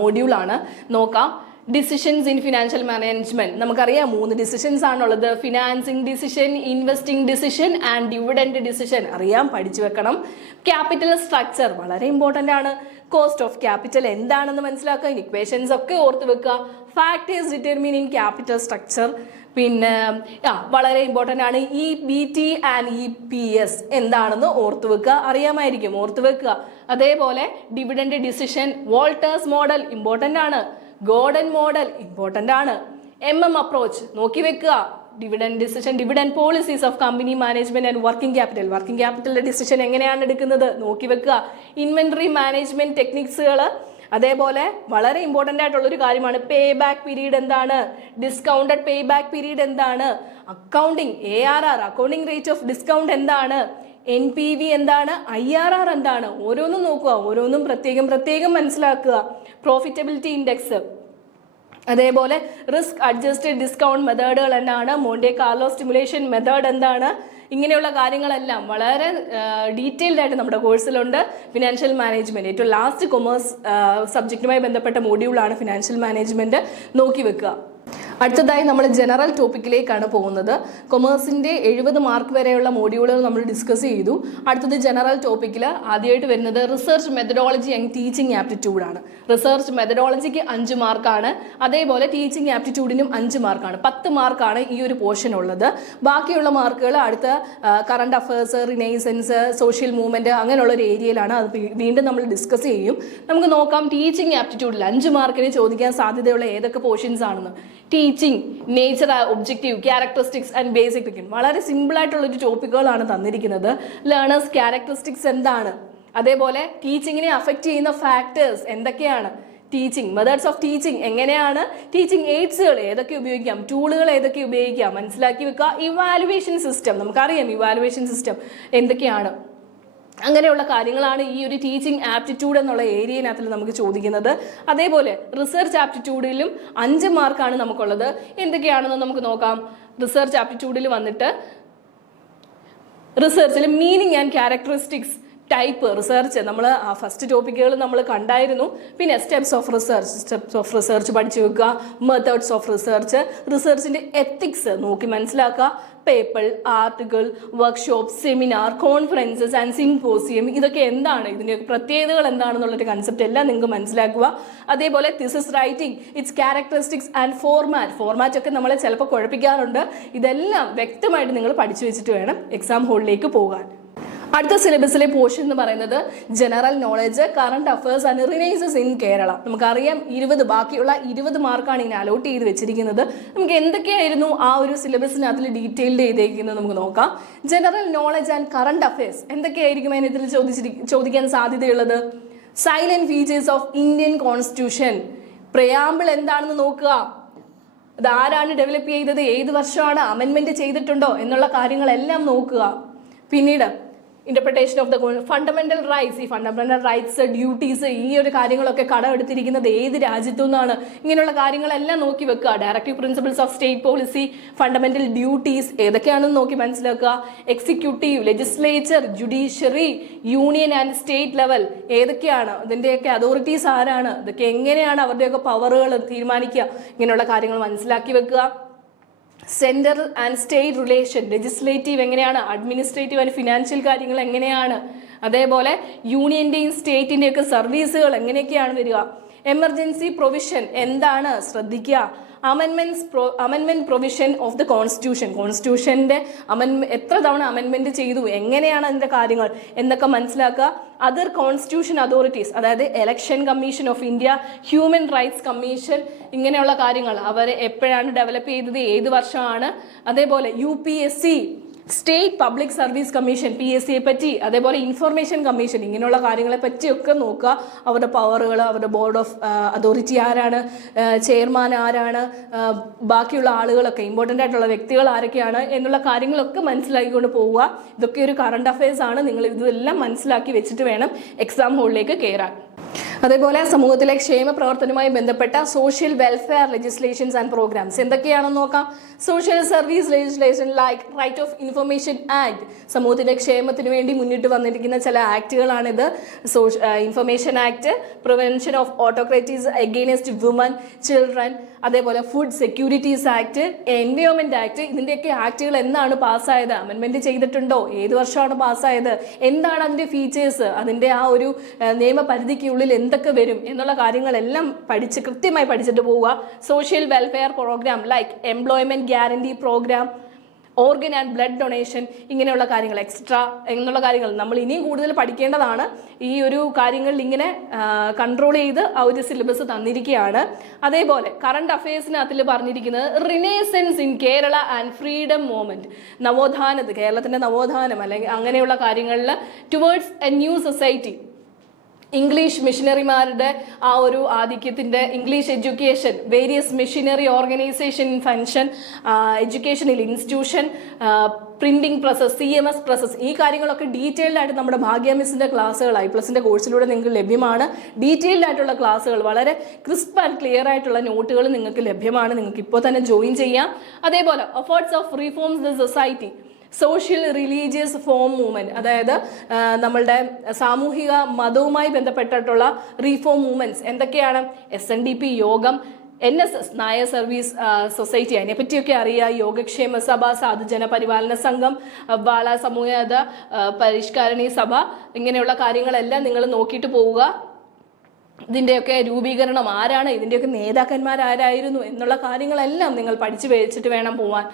മോഡ്യൂളാണ്. നോക്കാം. ഡിസിഷൻസ് ഇൻ ഫിനാൻഷ്യൽ മാനേജ്മെന്റ് നമുക്കറിയാം 3 ഡിസിഷൻസ് ആണുള്ളത്. Financing decision, investing decision and dividend decision അറിയാം, പഠിച്ചു വെക്കണം. ക്യാപിറ്റൽ സ്ട്രക്ചർ വളരെ ഇമ്പോർട്ടൻ്റ് ആണ്. കോസ്റ്റ് ഓഫ് ക്യാപിറ്റൽ എന്താണെന്ന് മനസ്സിലാക്കുക, ഇക്വേഷൻസ് ഒക്കെ ഓർത്ത് വെക്കുക. ഫാക്ടേഴ്സ് ഡിറ്റർമിനിങ് ക്യാപിറ്റൽ സ്ട്രക്ചർ, പിന്നെ വളരെ ഇമ്പോർട്ടൻ്റ് ആണ് EBT ആൻഡ് EPS എന്താണെന്ന് ഓർത്തു വെക്കുക, അറിയാമായിരിക്കും, ഓർത്തു വെക്കുക. അതേപോലെ dividend decision, Walter's model important ആണ്. ഗോർഡൻ മോഡൽ ഇമ്പോർട്ടൻ്റ് ആണ്. അപ്രോച്ച് നോക്കി വെക്കുക. Dividend decision, dividend policies of company management and working ക്യാപിറ്റലിന്റെ ഡിസിഷൻ എങ്ങനെയാണ് എടുക്കുന്നത് നോക്കി വെക്കുക. ഇൻവെന്ററി മാനേജ്മെന്റ് ടെക്നിക്സുകൾ, അതേപോലെ വളരെ ഇമ്പോർട്ടൻ്റ് ആയിട്ടുള്ള ഒരു കാര്യമാണ് പേ ബാക്ക് പീരീഡ് എന്താണ്, ഡിസ്കൗണ്ടഡ് പേ ബാക്ക് പീരീഡ് എന്താണ്, accounting ARR accounting rate of discount എന്താണ്, NPV എന്താണ്, IRR എന്താണ്, ഓരോന്നും നോക്കുക, ഓരോന്നും പ്രത്യേകം മനസ്സിലാക്കുക. പ്രോഫിറ്റബിലിറ്റി ഇൻഡെക്സ്, അതേപോലെ റിസ്ക് അഡ്ജസ്റ്റഡ് ഡിസ്കൗണ്ട് മെത്തേഡുകൾ എന്താണ്, മോണ്ടെ കാർലോ സ്റ്റിമുലേഷൻ മെത്തേഡ് എന്താണ്, ഇങ്ങനെയുള്ള കാര്യങ്ങളെല്ലാം വളരെ ഡീറ്റെയിൽഡ് ആയിട്ട് നമ്മുടെ കോഴ്സിലുണ്ട്. ഫിനാൻഷ്യൽ മാനേജ്മെന്റ് ഏറ്റവും ലാസ്റ്റ് കൊമേഴ്സ് സബ്ജക്റ്റുമായി ബന്ധപ്പെട്ട മോഡ്യൂളാണ് ഫിനാൻഷ്യൽ മാനേജ്മെന്റ്, നോക്കി വെക്കുക. അടുത്തതായി നമ്മൾ ജനറൽ ടോപ്പിക്കിലേക്കാണ് പോകുന്നത്. കൊമേഴ്സിന്റെ 70 മാർക്ക് വരെയുള്ള മോഡ്യൂളുകൾ നമ്മൾ ഡിസ്കസ് ചെയ്തു. അടുത്തത് ജനറൽ ടോപ്പിക്കിൽ ആദ്യമായിട്ട് വരുന്നത് റിസർച്ച് മെത്തഡോളജി ആൻഡ് ടീച്ചിങ് ആപ്റ്റിറ്റ്യൂഡാണ്. റിസർച്ച് മെത്തഡോളജിക്ക് 5 മാർക്കാണ്, അതേപോലെ ടീച്ചിങ് ആപ്റ്റിറ്റ്യൂഡിനും 5 മാർക്കാണ്. 10 മാർക്കാണ് ഈ ഒരു പോർഷൻ ഉള്ളത്. ബാക്കിയുള്ള മാർക്കുകൾ അടുത്ത current affairs, renaissance, social movement അങ്ങനെയുള്ള ഒരു ഏരിയയിലാണ്. അത് വീണ്ടും നമ്മൾ ഡിസ്കസ് ചെയ്യും. നമുക്ക് നോക്കാം ടീച്ചിങ് ആപ്റ്റിറ്റ്യൂഡിൽ 5 മാർക്കിന് ചോദിക്കാൻ സാധ്യതയുള്ള ഏതൊക്കെ പോർഷൻസ് ആണെന്ന്. Teaching, nature, objective, characteristics and basic thinking വളരെ സിമ്പിൾ ആയിട്ടുള്ള ഒരു ടോപ്പിക്കുകളാണ് തന്നിരിക്കുന്നത്. ലേണേഴ്സ് ക്യാരക്ടറിസ്റ്റിക്സ് എന്താണ്, അതേപോലെ ടീച്ചിങ്ങിനെ അഫക്റ്റ് ചെയ്യുന്ന ഫാക്ടേഴ്സ് എന്തൊക്കെയാണ്, ടീച്ചിങ് മെത്തേഡ്സ് ഓഫ് ടീച്ചിങ് എങ്ങനെയാണ്, ടീച്ചിങ് എയ്ഡ്സുകൾ ഏതൊക്കെ ഉപയോഗിക്കാം, ടൂളുകൾ ഏതൊക്കെ ഉപയോഗിക്കാം മനസ്സിലാക്കി വെക്കുക. ഇവാലുവേഷൻ സിസ്റ്റം നമുക്കറിയാം, ഇവാലുവേഷൻ സിസ്റ്റം എന്തൊക്കെയാണ്, അങ്ങനെയുള്ള കാര്യങ്ങളാണ് ഈ ഒരു ടീച്ചിങ് ആപ്റ്റിറ്റ്യൂഡ് എന്നുള്ള ഏരിയനകത്തിൽ നമുക്ക് ചോദിക്കുന്നത്. അതേപോലെ റിസർച്ച് ആപ്റ്റിറ്റ്യൂഡിലും 5 മാർക്കാണ് നമുക്കുള്ളത്. എന്തൊക്കെയാണെന്ന് നമുക്ക് നോക്കാം. റിസർച്ച് ആപ്റ്റിറ്റ്യൂഡിൽ വന്നിട്ട് റിസർച്ചിൽ meaning and characteristics, type research നമ്മൾ ഫസ്റ്റ് ടോപ്പിക്കുകൾ നമ്മൾ കണ്ടായിരുന്നു. പിന്നെ സ്റ്റെപ്സ് ഓഫ് റിസർച്ച് പഠിച്ചു വെക്കുക. മെത്തേഡ്സ് ഓഫ് റിസർച്ച്, റിസർച്ചിന്റെ എത്തിക്സ് നോക്കി മനസ്സിലാക്കുക. Paper, article, workshop, seminar, conferences and symposium ഇതൊക്കെ എന്താണ്, ഇതിന്റെ പ്രത്യേകതകൾ എന്താണെന്നുള്ളൊരു കൺസെപ്റ്റ് എല്ലാം നിങ്ങൾക്ക് മനസ്സിലാക്കുക. അതേപോലെ thesis writing, it's characteristics and format ഒക്കെ നമ്മളെ ചിലപ്പോൾ കുഴപ്പിക്കാറുണ്ട്. ഇതെല്ലാം വ്യക്തമായിട്ട് നിങ്ങൾ പഠിച്ചു വെച്ചിട്ട് വേണം എക്സാം ഹോളിലേക്ക് പോകാൻ. അടുത്ത സിലബസിലെ പോർഷൻ എന്ന് പറയുന്നത് general knowledge, current affairs and renaissance in Kerala. നമുക്കറിയാം ബാക്കിയുള്ള 20 മാർക്കാണ് ഇങ്ങനെ അലോട്ട് ചെയ്ത് വെച്ചിരിക്കുന്നത്. നമുക്ക് എന്തൊക്കെയായിരുന്നു ആ ഒരു സിലബസിന് അതിൽ ഡീറ്റെയിൽഡ് ചെയ്തേക്കുന്നത് നമുക്ക് നോക്കാം. General knowledge and current affairs എന്തൊക്കെയായിരിക്കും അതിന് ചോദിക്കാൻ സാധ്യതയുള്ളത്? Silent features of Indian constitution, preamble എന്താണെന്ന് നോക്കുക, അത് ആരാണ് ഡെവലപ്പ് ചെയ്തത്, ഏത് വർഷമാണ്, അമെൻമെന്റ് ചെയ്തിട്ടുണ്ടോ എന്നുള്ള കാര്യങ്ങളെല്ലാം നോക്കുക. പിന്നീട് interpretation of the fundamental rights, ഈ ഫണ്ടമെന്റൽ റൈറ്റ്സ്, ഡ്യൂട്ടീസ്, ഈ ഒരു കാര്യങ്ങളൊക്കെ കടമെടുത്തിരിക്കുന്നത് ഏത് രാജ്യത്തു നിന്നാണ്, ഇങ്ങനെയുള്ള കാര്യങ്ങളെല്ലാം നോക്കി വെക്കുക. Directive principles of state policy, fundamental duties ഏതൊക്കെയാണെന്ന് നോക്കി മനസ്സിലാക്കുക. Executive, legislature, judiciary, union and state level ഏതൊക്കെയാണ്, ഇതിന്റെയൊക്കെ അതോറിറ്റീസ് ആരാണ്, ഇതൊക്കെ എങ്ങനെയാണ് അവരുടെയൊക്കെ പവറുകൾ തീരുമാനിക്കുക, ഇങ്ങനെയുള്ള കാര്യങ്ങൾ മനസ്സിലാക്കി വെക്കുക. Central and state relation, legislative എങ്ങനെയാണ്, അഡ്മിനിസ്ട്രേറ്റീവ് ആൻഡ് ഫിനാൻഷ്യൽ കാര്യങ്ങൾ എങ്ങനെയാണ്, അതേപോലെ യൂണിയന്റെയും സ്റ്റേറ്റിന്റെയും ഒക്കെ സർവീസുകൾ എങ്ങനെയൊക്കെയാണ് വരിക. എമർജൻസി പ്രൊവിഷൻ എന്താണ് ശ്രദ്ധിക്കുക. അമെൻമെന്റ് പ്രൊവിഷൻ ഓഫ് ദ കോൺസ്റ്റിറ്റ്യൂഷന്റെ എത്ര തവണ അമെൻമെന്റ് ചെയ്തു, എങ്ങനെയാണ് അതിന്റെ കാര്യങ്ങൾ എന്നൊക്കെ മനസ്സിലാക്കുക. അതർ കോൺസ്റ്റിറ്റ്യൂഷൻ അതോറിറ്റീസ്, അതായത് election commission of India, human rights commission, ഇങ്ങനെയുള്ള കാര്യങ്ങൾ അവർ എപ്പോഴാണ് ഡെവലപ്പ് ചെയ്തത്, ഏത് വർഷമാണ്. അതേപോലെ UPSC, state public service commission, PSC പറ്റി, അതേപോലെ ഇൻഫർമേഷൻ കമ്മീഷൻ, ഇങ്ങനെയുള്ള കാര്യങ്ങളെ പറ്റിയൊക്കെ നോക്കുക. അവരുടെ പവറുകൾ, അവരുടെ ബോർഡ് ഓഫ് അതോറിറ്റി ആരാണ്, ചെയർമാൻ ആരാണ്, ബാക്കിയുള്ള ആളുകളൊക്കെ ഇമ്പോർട്ടൻ്റ് ആയിട്ടുള്ള വ്യക്തികൾ ആരൊക്കെയാണ് എന്നുള്ള കാര്യങ്ങളൊക്കെ മനസ്സിലാക്കിക്കൊണ്ട് പോവുക. ഇതൊക്കെ ഒരു കറണ്ട് അഫയേഴ്സ് ആണ്. നിങ്ങൾ ഇതെല്ലാം മനസ്സിലാക്കി വെച്ചിട്ട് വേണം എക്സാം ഹോളിലേക്ക് കയറാൻ. അതേപോലെ സമൂഹത്തിലെ ക്ഷേമ പ്രവർത്തനവുമായി ബന്ധപ്പെട്ട social welfare legislations and programmes എന്തൊക്കെയാണെന്ന് നോക്കാം. Social service legislation like right of information act, സമൂഹത്തിന്റെ ക്ഷേമത്തിന് വേണ്ടി മുന്നിട്ട് വന്നിരിക്കുന്ന ചില ആക്ടുകളാണിത്. Information act, prevention of atrocities against women, children, അതേപോലെ food securities act, environment act. ഇതിന്റെയൊക്കെ ആക്ടുകൾ എന്നാണ് പാസ്സായത്, അമെൻമെന്റ് ചെയ്തിട്ടുണ്ടോ, ഏത് വർഷമാണ് പാസ്സായത്, എന്താണ് അതിന്റെ ഫീച്ചേഴ്സ്, അതിന്റെ ആ ഒരു നിയമപരിധിക്കുള്ളിൽ എന്തൊക്കെ വരും എന്നുള്ള കാര്യങ്ങളെല്ലാം കൃത്യമായി പഠിച്ചിട്ട് പോവുക. Social welfare programme like employment guarantee programme, organ and blood donation, ഇങ്ങനെയുള്ള കാര്യങ്ങൾ, എക്സ്ട്രാ എന്നുള്ള കാര്യങ്ങൾ നമ്മൾ ഇനിയും കൂടുതൽ പഠിക്കേണ്ടതാണ്. ഈ ഒരു കാര്യങ്ങളിൽ ഇങ്ങനെ കൺട്രോൾ ചെയ്ത് ആ ഒരു സിലബസ് തന്നിരിക്കുകയാണ്. അതേപോലെ കറണ്ട് അഫയേഴ്സിനകത്തിൽ പറഞ്ഞിരിക്കുന്നത് renaissance in Kerala and freedom movement, കേരളത്തിന്റെ നവോത്ഥാനം അല്ലെങ്കിൽ അങ്ങനെയുള്ള കാര്യങ്ങളിൽ towards a new society, English മിഷനറിമാരുടെ ആ ഒരു ആധിക്യത്തിന്റെ, English education, various missionary organisation function, educational institution, printing process, CMS process, ഈ കാര്യങ്ങളൊക്കെ ഡീറ്റെയിൽഡ് ആയിട്ട് നമ്മുടെ ഭാഗ്യ മിസ്സിന്റെ ക്ലാസ്സുകൾ IPLSന്റെ കോഴ്സിലൂടെ നിങ്ങൾക്ക് ലഭ്യമാണ്. ഡീറ്റെയിൽഡ് ആയിട്ടുള്ള ക്ലാസ്സുകൾ, വളരെ ക്രിസ്പ് ആൻഡ് ക്ലിയർ ആയിട്ടുള്ള നോട്ടുകൾ നിങ്ങൾക്ക് ലഭ്യമാണ്. നിങ്ങൾക്ക് ഇപ്പോൾ തന്നെ ജോയിൻ ചെയ്യാം. അതേപോലെ efforts of reforms the society, social religious form movement, അതായത് നമ്മളുടെ സാമൂഹിക മതവുമായി ബന്ധപ്പെട്ടിട്ടുള്ള റീഫോം മൂവ്മെന്റ്സ് എന്തൊക്കെയാണ്. SNDP യോഗം, NSS നായർ സർവീസ് സൊസൈറ്റി, അതിനെപ്പറ്റിയൊക്കെ അറിയാം. യോഗക്ഷേമ സഭ, സാധുജന പരിപാലന സംഘം, ബാല സമൂഹ പരിഷ്കരണി സഭ, ഇങ്ങനെയുള്ള കാര്യങ്ങളെല്ലാം നിങ്ങൾ നോക്കിയിട്ട് പോവുക. ഇതിൻ്റെയൊക്കെ രൂപീകരണം ആരാണ്, ഇതിൻ്റെയൊക്കെ നേതാക്കന്മാരാരായിരുന്നു എന്നുള്ള കാര്യങ്ങളെല്ലാം നിങ്ങൾ പഠിച്ചു വെച്ചിട്ട് വേണം പോവാൻ.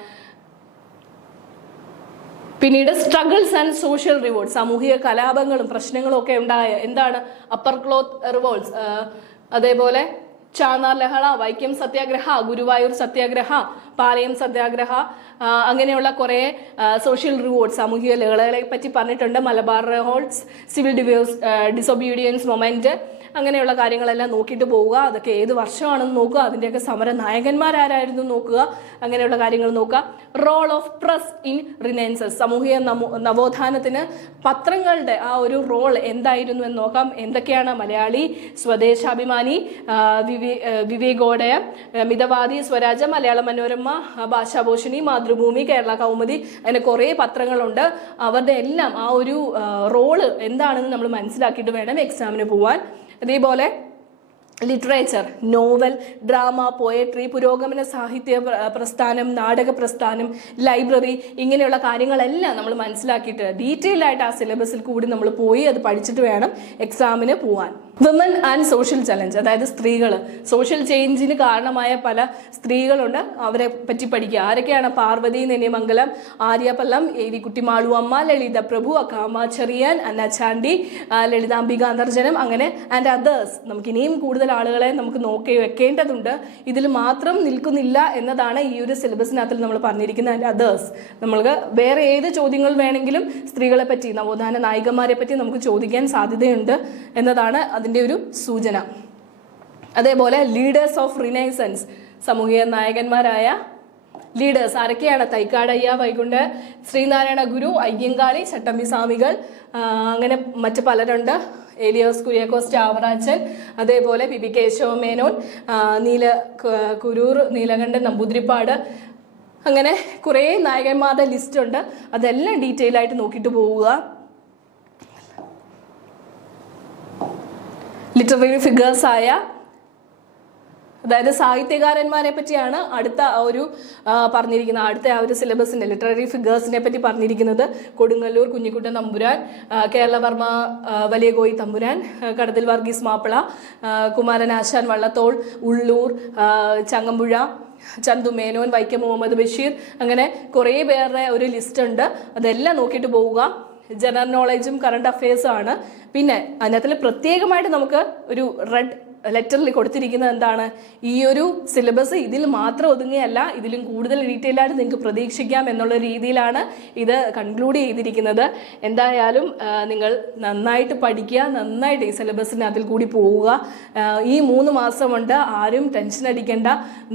പിന്നീട് സ്ട്രഗിൾസ് ആൻഡ് സോഷ്യൽ റിവോൾട്ട്സ്, സാമൂഹിക കലാപങ്ങളും പ്രശ്നങ്ങളും ഒക്കെ ഉണ്ടായ എന്താണ് അപ്പർ ക്ലോത്ത് റിവോൾട്ട്സ്, അതേപോലെ ചാന്നാർ ലഹള, വൈക്കം സത്യാഗ്രഹ, ഗുരുവായൂർ സത്യാഗ്രഹ, പാളയം സത്യാഗ്രഹ, അങ്ങനെയുള്ള കുറേ സോഷ്യൽ റിവോൾട്ട്സ്, സാമൂഹിക ലഹളകളെ പറ്റി പറഞ്ഞിട്ടുണ്ട്. Malabar revolts, civil disobedience moment, അങ്ങനെയുള്ള കാര്യങ്ങളെല്ലാം നോക്കിയിട്ട് പോവുക. അതൊക്കെ ഏത് വർഷമാണെന്ന് നോക്കുക. അതിൻ്റെയൊക്കെ സമര നായകന്മാരാരായിരുന്നു നോക്കുക. അങ്ങനെയുള്ള കാര്യങ്ങൾ നോക്കുക. Role of press in renaissance, സാമൂഹിക നവോത്ഥാനത്തിന് പത്രങ്ങളുടെ ആ ഒരു റോൾ എന്തായിരുന്നു എന്ന് നോക്കാം. എന്തൊക്കെയാണ്? മലയാളി, സ്വദേശാഭിമാനി, വിവേകോദയം, മിതവാദി, സ്വരാജ്, മലയാള മനോരമ, ഭാഷാഭൂഷണി, മാതൃഭൂമി, കേരള കൗമുദി, അങ്ങനെ കുറേ പത്രങ്ങളുണ്ട്. അവരുടെ എല്ലാം ആ ഒരു റോള് എന്താണെന്ന് നമ്മൾ മനസ്സിലാക്കിയിട്ട് വേണം എക്സാമിന് പോവാൻ. അതേപോലെ ലിറ്ററേച്ചർ, നോവൽ, ഡ്രാമ, പോയട്രി, പുരോഗമന സാഹിത്യ പ്രസ്ഥാനം, നാടക പ്രസ്ഥാനം, ലൈബ്രറി, ഇങ്ങനെയുള്ള കാര്യങ്ങളെല്ലാം നമ്മൾ മനസ്സിലാക്കിയിട്ട് ഡീറ്റെയിൽ ആയിട്ട് ആ സിലബസിൽ കൂടി നമ്മൾ പോയി അത് പഠിച്ചിട്ട് വേണം എക്സാമിന് പോവാൻ. വിമൻ ആൻഡ് സോഷ്യൽ ചലഞ്ച്, അതായത് സ്ത്രീകൾ, സോഷ്യൽ ചേഞ്ചിന് കാരണമായ പല സ്ത്രീകളുണ്ട്, അവരെ പറ്റി പഠിക്കുക. ആരൊക്കെയാണ്? പാർവതി നെന്നിമംഗലം, ആര്യ പല്ലം, ഏരിക്കുട്ടി മാളുവമ്മ, ലളിത പ്രഭു, അക്കാമ ചെറിയാൻ, അന്ന ചാണ്ടി, ലളിതാംബിക അന്തർജനം, അങ്ങനെ ആൻഡ് അതേഴ്സ്. നമുക്ക് ഇനിയും കൂടുതൽ ആളുകളെ നമുക്ക് നോക്കി വെക്കേണ്ടതുണ്ട്. ഇതിൽ മാത്രം നിൽക്കുന്നില്ല എന്നതാണ് ഈ ഒരു സിലബസിനകത്തിൽ നമ്മൾ പറഞ്ഞിരിക്കുന്ന ആൻഡ് അതേഴ്സ്. നമ്മൾക്ക് വേറെ ഏത് ചോദ്യങ്ങൾ വേണമെങ്കിലും സ്ത്രീകളെ പറ്റി, നവോത്ഥാന നായികമാരെ പറ്റി നമുക്ക് ചോദിക്കാൻ സാധ്യതയുണ്ട് എന്നതാണ് അതിൻ്റെ ഒരു സൂചന. അതേപോലെ ലീഡേഴ്സ് ഓഫ് റിനൈസൻസ്, സാമൂഹിക നായകന്മാരായ ലീഡേഴ്സ് ആരൊക്കെയാണ്? തൈക്കാടയ്യ, വൈകുണ്ഠ ശ്രീനാരായണ ഗുരു, അയ്യങ്കാളി, ചട്ടമ്പി സ്വാമികൾ, അങ്ങനെ മറ്റ് പലരുണ്ട്. ഏലിയോസ് കുര്യാക്കോസ് ചാവറാച്ചൻ, അതേപോലെ പി കേശവ മേനോൻ, കുരൂർ നീലകണ്ഠൻ നമ്പൂതിരിപ്പാട്, അങ്ങനെ കുറേ നായകന്മാരുടെ ലിസ്റ്റ് ഉണ്ട്. അതെല്ലാം ഡീറ്റെയിൽ ആയിട്ട് നോക്കിയിട്ട് പോവുക. ലിറ്റററി ഫിഗേഴ്സ് ആയ, അതായത് സാഹിത്യകാരന്മാരെ പറ്റിയാണ് അടുത്ത ഒരു പറഞ്ഞിരിക്കുന്നത്. അടുത്ത ആ ഒരു സിലബസിന്റെ ലിറ്റററി ഫിഗേഴ്സിനെ പറ്റി പറഞ്ഞിരിക്കുന്നത്. കൊടുങ്ങല്ലൂർ കുഞ്ഞിക്കുട്ടൻ തമ്പുരാൻ, കേരളവർമ്മ വലിയ കോയി തമ്പുരാൻ, കടതിൽ വർഗീസ് മാപ്പിള, കുമാരനാശാൻ വള്ളത്തോൾ, ഉള്ളൂർ, ചങ്ങമ്പുഴ, ചന്തു മേനോൻ, വൈക്കം മുഹമ്മദ് ബഷീർ, അങ്ങനെ കുറേ പേരുടെ ഒരു ലിസ്റ്റ് ഉണ്ട്. അതെല്ലാം നോക്കിയിട്ട് പോവുക. ജനറൽ നോളജും കറണ്ട് അഫയേഴ്സും ആണ്. പിന്നെ അതിനകത്തിൽ പ്രത്യേകമായിട്ട് നമുക്ക് ഒരു റെഡ് ലെറ്ററിൽ കൊടുത്തിരിക്കുന്നത് എന്താണ്? ഈ ഒരു സിലബസ് ഇതിൽ മാത്രം ഒതുങ്ങിയല്ല, ഇതിലും കൂടുതൽ ഡീറ്റെയിൽ ആയിട്ട് നിങ്ങൾക്ക് പ്രതീക്ഷിക്കാം എന്നുള്ള രീതിയിലാണ് ഇത് കൺക്ലൂഡ് ചെയ്തിരിക്കുന്നത്. എന്തായാലും നിങ്ങൾ നന്നായിട്ട് പഠിക്കുക, നന്നായിട്ട് ഈ സിലബസിനകത്തിൽ കൂടി പോവുക. ഈ 3 മാസം കൊണ്ട് ആരും ടെൻഷൻ അടിക്കേണ്ട.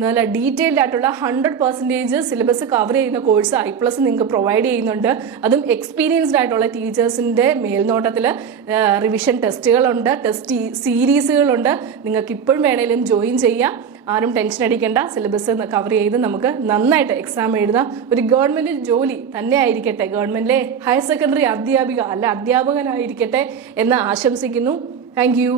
നല്ല ഡീറ്റെയിൽഡ് ആയിട്ടുള്ള 100% സിലബസ് കവർ ചെയ്യുന്ന കോഴ്സ് I+ നിങ്ങൾക്ക് പ്രൊവൈഡ് ചെയ്യുന്നുണ്ട്. അതും എക്സ്പീരിയൻസ്ഡ് ആയിട്ടുള്ള ടീച്ചേഴ്സിൻ്റെ മേൽനോട്ടത്തിൽ റിവിഷൻ ടെസ്റ്റുകളുണ്ട്, ടെസ്റ്റ് സീരീസുകളുണ്ട്. നിങ്ങൾക്ക് ഇപ്പോഴും വേണേലും ജോയിൻ ചെയ്യാം. ആരും ടെൻഷൻ അടിക്കേണ്ട. സിലബസ് കവർ ചെയ്ത് നമുക്ക് നന്നായിട്ട് എക്സാം എഴുതാം. ഒരു ഗവൺമെൻറ് ജോലി തന്നെ ആയിരിക്കട്ടെ, ഗവൺമെൻറ്റിലെ ഹയർ സെക്കൻഡറി അധ്യാപിക അല്ല അധ്യാപകനായിരിക്കട്ടെ എന്ന് ആശംസിക്കുന്നു. Thank you.